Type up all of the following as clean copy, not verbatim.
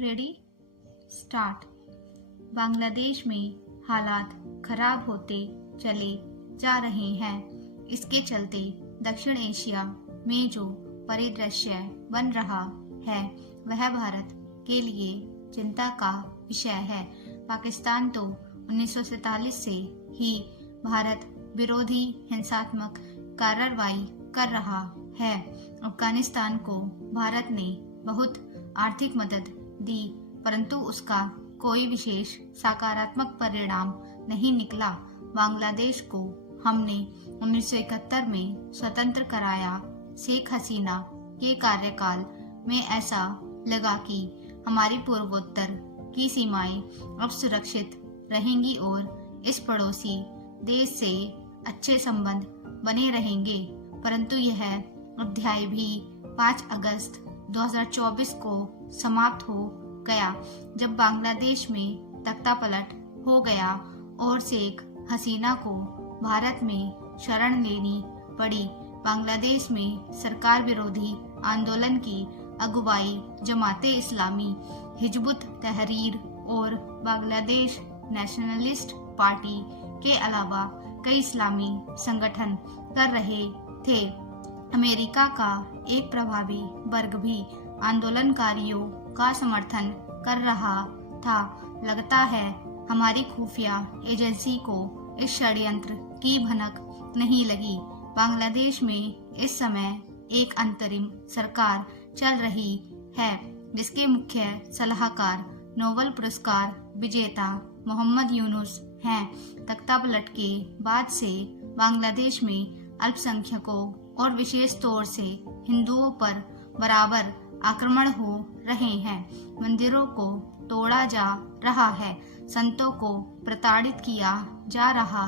Ready start. Bangladesh में हालात खराब होते चले जा रहे हैं। इसके चलते दक्षिण एशिया में जो परिदृश्य बन रहा है वह भारत के लिए चिंता का विषय है। पाकिस्तान तो 1947 से ही भारत विरोधी हिंसात्मक कार्रवाई कर रहा है। अफगानिस्तान को भारत ने बहुत आर्थिक मदद दी, परंतु उसका कोई विशेष सकारात्मक परिणाम नहीं निकला। बांग्लादेश को हमने 1971 में स्वतंत्र कराया। शेख हसीना के कार्यकाल में ऐसा लगा कि हमारी पूर्वोत्तर की सीमाएं अब सुरक्षित रहेंगी और इस पड़ोसी देश से अच्छे संबंध बने रहेंगे, परंतु यह अध्याय भी 5 अगस्त 2024 को समाप्त हो गया, जब बांग्लादेश में तख्तापलट हो गया और शेख हसीना को भारत में शरण लेनी पड़ी। बांग्लादेश में सरकार विरोधी आंदोलन की अगुवाई जमाते इस्लामी, हिजबुत तहरीर और बांग्लादेश नेशनलिस्ट पार्टी के अलावा कई इस्लामी संगठन कर रहे थे। अमेरिका का एक प्रभावी वर्ग भी आंदोलनकारियों का समर्थन कर रहा था। लगता है हमारी खुफिया एजेंसी को इस षड्यंत्र की भनक नहीं लगी। बांग्लादेश में इस समय एक अंतरिम सरकार चल रही है, जिसके मुख्य सलाहकार नोबेल पुरस्कार विजेता मोहम्मद यूनुस हैं। तख्तापलट के बाद से बांग्लादेश में अल्पसंख्यकों और विशेष तौर से हिंदुओं पर बराबर आक्रमण हो रहे हैं। मंदिरों को तोड़ा जा रहा है, संतों को प्रताड़ित किया जा रहा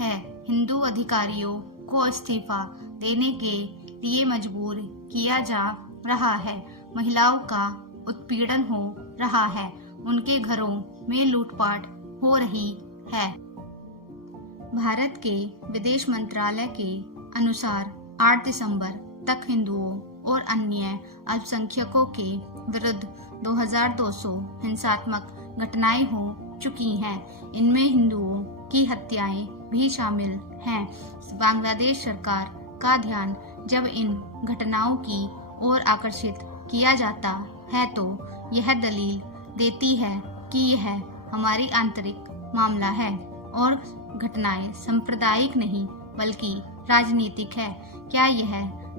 है, हिंदू अधिकारियों को इस्तीफा देने के लिए मजबूर किया जा रहा है, महिलाओं का उत्पीड़न हो रहा है, उनके घरों में लूटपाट हो रही है। भारत के विदेश मंत्रालय के अनुसार 8 दिसंबर तक हिंदुओं और अन्य अल्पसंख्यकों के विरुद्ध 2200 हिंसात्मक घटनाएं हो चुकी हैं। इनमें हिंदुओं की हत्याएं भी शामिल हैं। बांग्लादेश सरकार का ध्यान जब इन घटनाओं की ओर आकर्षित किया जाता है तो यह दलील देती है कि यह हमारी आंतरिक मामला है और घटनाएं सांप्रदायिक नहीं बल्कि राजनीतिक है। क्या यह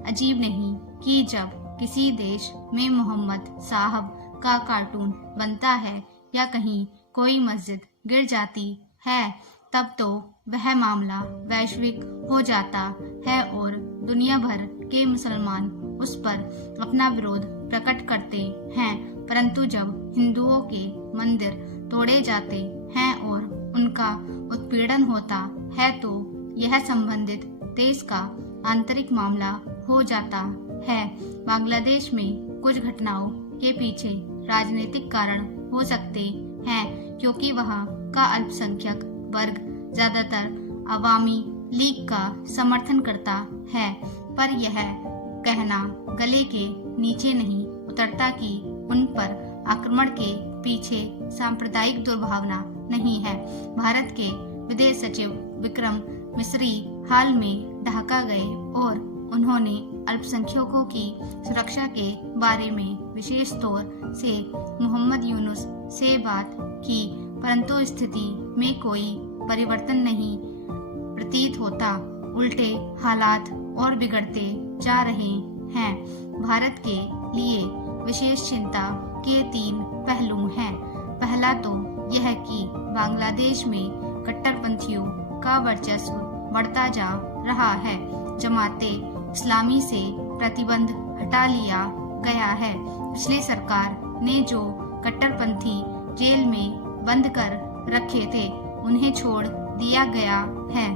अजीब नहीं कि जब किसी देश में मोहम्मद साहब का कार्टून बनता है या कहीं कोई मस्जिद गिर जाती है, तब तो वह मामला वैश्विक हो जाता है और दुनिया भर के मुसलमान उस पर अपना विरोध प्रकट करते हैं। परंतु जब हिंदुओं के मंदिर तोड़े जाते हैं और उनका उत्पीड़न होता है तो यह संबंधित देश का आंतरिक मामला हो जाता है। बांग्लादेश में कुछ घटनाओं के पीछे राजनीतिक कारण हो सकते हैं, क्योंकि वहां का अल्पसंख्यक वर्ग ज्यादातर अवामी लीग का समर्थन करता है, पर यह कहना गले के नीचे नहीं उतरता कि उन पर आक्रमण के पीछे सांप्रदायिक दुर्भावना नहीं है। भारत के विदेश सचिव विक्रम मिस्री हाल में ढाका गए और उन्होंने अल्पसंख्यकों की सुरक्षा के बारे में विशेष तौर से मोहम्मद यूनुस से बात की, परंतु स्थिति में कोई परिवर्तन नहीं प्रतीत होता। उल्टे हालात और बिगड़ते जा रहे हैं। भारत के लिए विशेष चिंता के 3 पहलू हैं। पहला तो यह कि बांग्लादेश में कट्टरपंथियों का वर्चस्व बढ़ता जा रहा है। जमाते इस्लामी से प्रतिबंध हटा लिया गया है। पिछली सरकार ने जो कट्टरपंथी जेल में बंद कर रखे थे उन्हें छोड़ दिया गया है।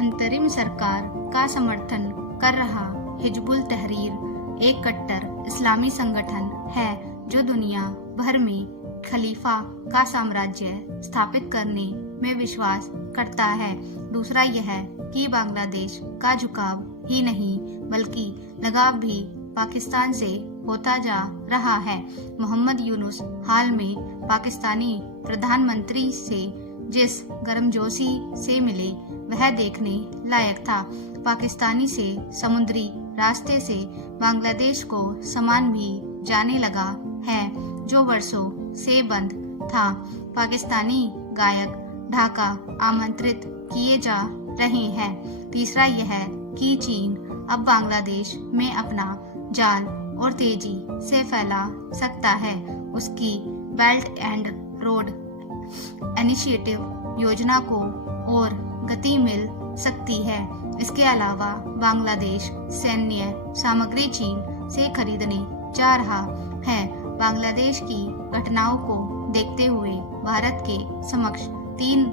अंतरिम सरकार का समर्थन कर रहा हिजबुल तहरीर एक कट्टर इस्लामी संगठन है जो दुनिया भर में खलीफा का साम्राज्य स्थापित करने में विश्वास करता है। दूसरा यह कि बांग्लादेश का झुकाव ही नहीं बल्कि लगाव भी पाकिस्तान से होता जा रहा है। मोहम्मद यूनुस हाल में पाकिस्तानी प्रधानमंत्री से जिस गर्मजोशी से मिले वह देखने लायक था। पाकिस्तानी से समुद्री रास्ते से बांग्लादेश को सामान भी जाने लगा है जो वर्षों से बंद था। पाकिस्तानी गायक ढाका आमंत्रित किए जा रहे हैं। तीसरा यह कि चीन अब बांग्लादेश में अपना जाल और तेजी से फैला सकता है। उसकी बेल्ट एंड रोड इनिशिएटिव योजना को और गति मिल सकती है। इसके अलावा बांग्लादेश सैन्य सामग्री चीन से खरीदने जा रहा है। बांग्लादेश की घटनाओं को देखते हुए भारत के समक्ष 3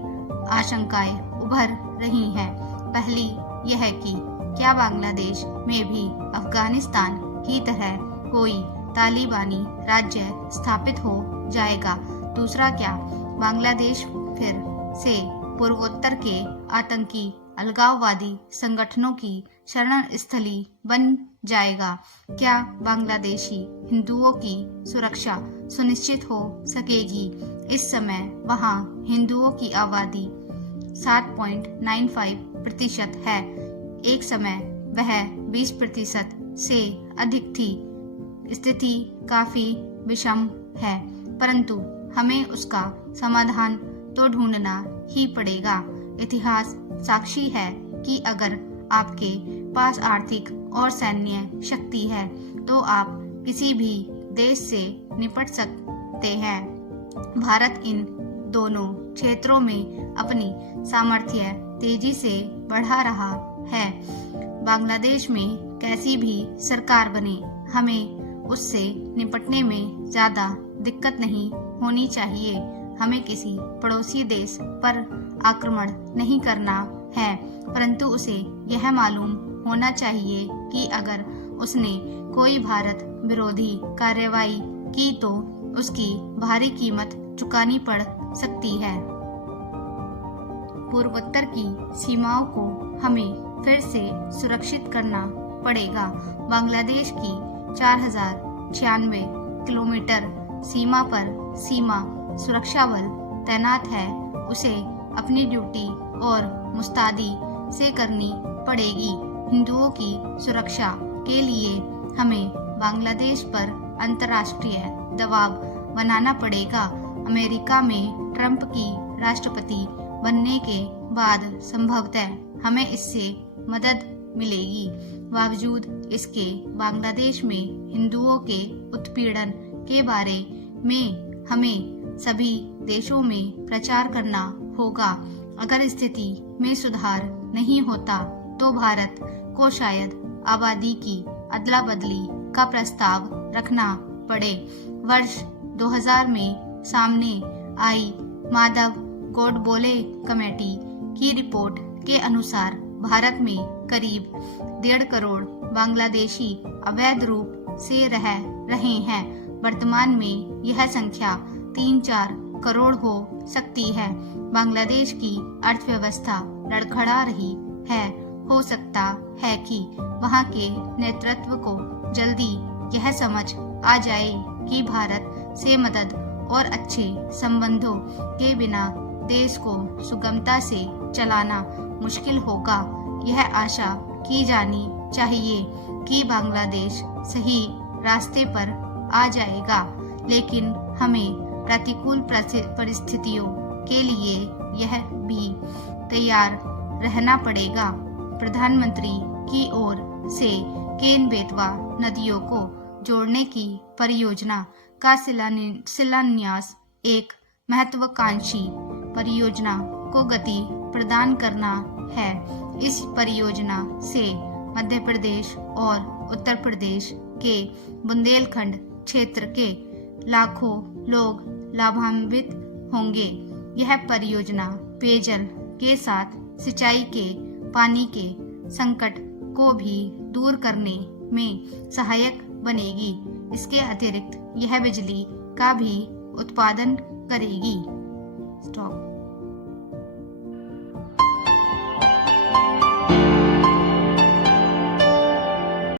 आशंकाएं उभर रही हैं। पहली यह कि क्या बांग्लादेश में भी अफगानिस्तान की तरह कोई तालिबानी राज्य स्थापित हो जाएगा। दूसरा, क्या बांग्लादेश फिर से पूर्वोत्तर के आतंकी अलगाववादी संगठनों की शरण स्थली बन जाएगा। क्या बांग्लादेशी हिंदुओं की सुरक्षा सुनिश्चित हो सकेगी। इस समय वहां हिंदुओं की आबादी 7.95% है। एक समय वह 20% से अधिक थी। स्थिति काफी विषम है, परंतु हमें उसका समाधान तो ढूंढना ही पड़ेगा। इतिहास साक्षी है कि अगर आपके पास आर्थिक और सैन्य शक्ति है तो आप किसी भी देश से निपट सकते हैं। भारत इन दोनों क्षेत्रों में अपनी सामर्थ्य तेजी से बढ़ा रहा है। बांग्लादेश में कैसी भी सरकार बने, हमें उससे निपटने में ज्यादा दिक्कत नहीं होनी चाहिए। हमें किसी पड़ोसी देश पर आक्रमण नहीं करना है, परंतु उसे यह मालूम होना चाहिए कि अगर उसने कोई भारत विरोधी कार्रवाई की तो उसकी भारी कीमत चुकानी पड़ सकती है। पूर्वोत्तर की सीमाओं को हमें फिर से सुरक्षित करना पड़ेगा। बांग्लादेश की 4096 किलोमीटर सीमा पर सीमा सुरक्षा बल तैनात है। उसे अपनी ड्यूटी और मुस्तैदी से करनी पड़ेगी। हिंदुओं की सुरक्षा के लिए हमें बांग्लादेश पर अंतर्राष्ट्रीय दबाव बनाना पड़ेगा। अमेरिका में ट्रंप की राष्ट्रपति बनने के बाद संभवतः हमें इससे मदद मिलेगी। बावजूद इसके बांग्लादेश में हिंदुओं के उत्पीड़न के बारे में हमें सभी देशों में प्रचार करना होगा। अगर स्थिति में सुधार नहीं होता तो भारत को शायद आबादी की अदला बदली का प्रस्ताव रखना पड़े। वर्ष 2000 में सामने आई माधव गोडबोले कमेटी की रिपोर्ट के अनुसार भारत में करीब 1.5 करोड़ बांग्लादेशी अवैध रूप से रह रहे हैं। वर्तमान में यह संख्या 3-4 करोड़ हो सकती है। बांग्लादेश की अर्थव्यवस्था लड़खड़ा रही है। हो सकता है कि वहां के नेतृत्व को जल्दी यह समझ आ जाए कि भारत से मदद और अच्छे संबंधों के बिना देश को सुगमता से चलाना मुश्किल होगा। यह आशा की जानी चाहिए कि बांग्लादेश सही रास्ते पर आ जाएगा, लेकिन हमें प्रतिकूल परिस्थितियों के लिए यह भी तैयार रहना पड़ेगा। प्रधानमंत्री की ओर से केन बेतवा नदियों को जोड़ने की परियोजना का शिलान्यास एक महत्वाकांक्षी परियोजना को गति प्रदान करना है। इस परियोजना से मध्य प्रदेश और उत्तर प्रदेश के बुंदेलखंड क्षेत्र के लाखों लोग लाभान्वित होंगे। यह परियोजना पेयजल के साथ सिंचाई के पानी के संकट को भी दूर करने में सहायक बनेगी। इसके अतिरिक्त यह बिजली का भी उत्पादन करेगी। स्टॉप।